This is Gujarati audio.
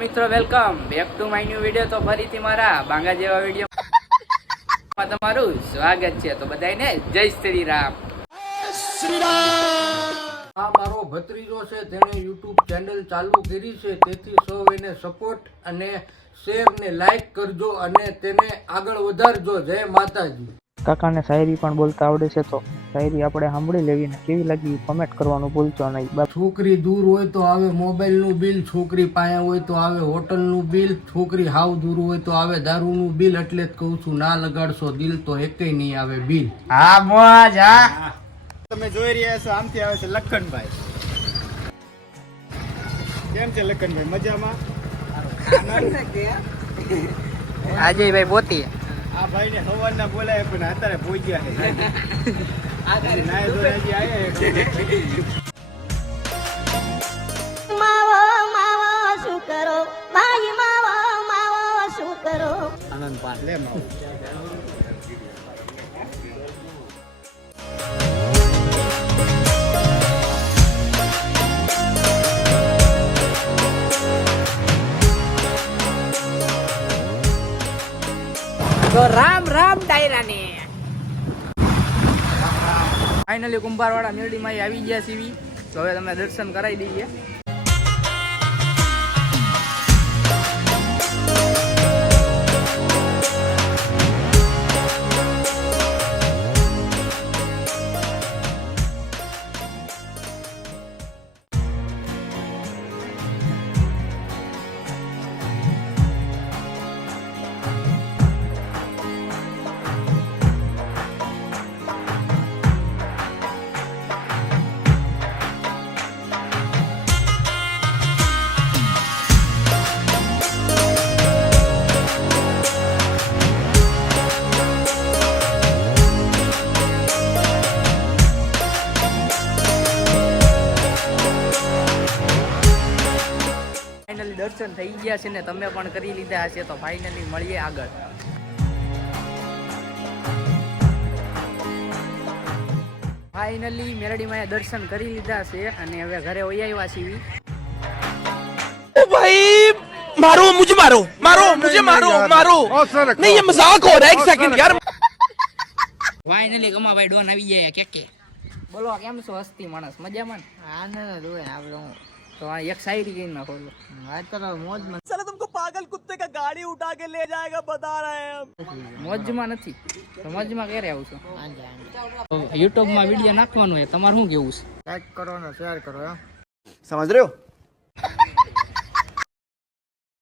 મિત્રો welcome back to my new video તો ફરીથી મારા બાંગા જેવા વીડિયો તમારું સ્વાગત છે. તો બધાને જય શ્રી રામ. આ મારો ભત્રીજો છે તેણે યુટ્યુબ ચેનલ ચાલુ કરી છે. તેથી સૌ એને સપોર્ટ અને શેર ને લાઈક કરજો અને તેને આગળ વધારજો. જય માતાજી. કાકાને શાયરી પણ બોલતા આવડે છે તો શાયરી આપણે સાંભળી લેવી ને કેવી લાગી કોમેન્ટ કરવાનું ભૂલશો નહીં. છોકરી દૂર હોય તો આવે મોબાઈલનું બિલ છોકરી પાસે હોય તો આવે હોટલનું બિલ છોકરી હાવ દૂર હોય તો આવે દારૂનું બિલ એટલે જ કહું છું ના લગાડશો દિલ તો એકેય નહીં આવે બિલ. હા મોજ હા. તમે જોઈ રહ્યા છો આમથી આવે છે લખનભાઈ. કેમ છે લખનભાઈ મજામાં? અજયભાઈ પોતી. આ ભાઈને સવારના બોલાય પણ અત્યારે પહોંચ્યા છે. નાય ધોઈને હજી આયા છે. તો રામ રામ ડાયરાને. ફાઇનલી કુંભારવાળા મેરડીમાં આવી ગયા સીવી તો હવે તમે દર્શન કરાવી દઈએ. દર્શન થઈ ગયા છે ને તમે પણ કરી લીધા હશે તો ફાઇનલી મળીએ આગળ ફાઇનલી મેરડીમાં દર્શન કરી લીધા છે અને હવે ઘરે વહી આવ્યા છીએ भाई मारो मुझे मारो मारो मुझे मारो मारो नहीं ये मजाक हो रहा है एक सेकंड यार ફાઇનલી ગમાભાઈ ડોન આવી ગયા કે કે બોલો કેમ છો હસ્તી માણસ મજામાં ને? તો આ એક શાયરી કઈ નાખો લો. साला तुमको पागल कुत्ते का गाड़ी उठा के ले जाएगा बता रहे हैं हम મોજમાં નથી તો મોજમાં ક્યારે આવું છું યુટ્યુબમાં વિડીયો નાખવાનો હોય તમારે શું કેવું છે લાઈક કરો ને શેર કરો એમ. समझ रहे हो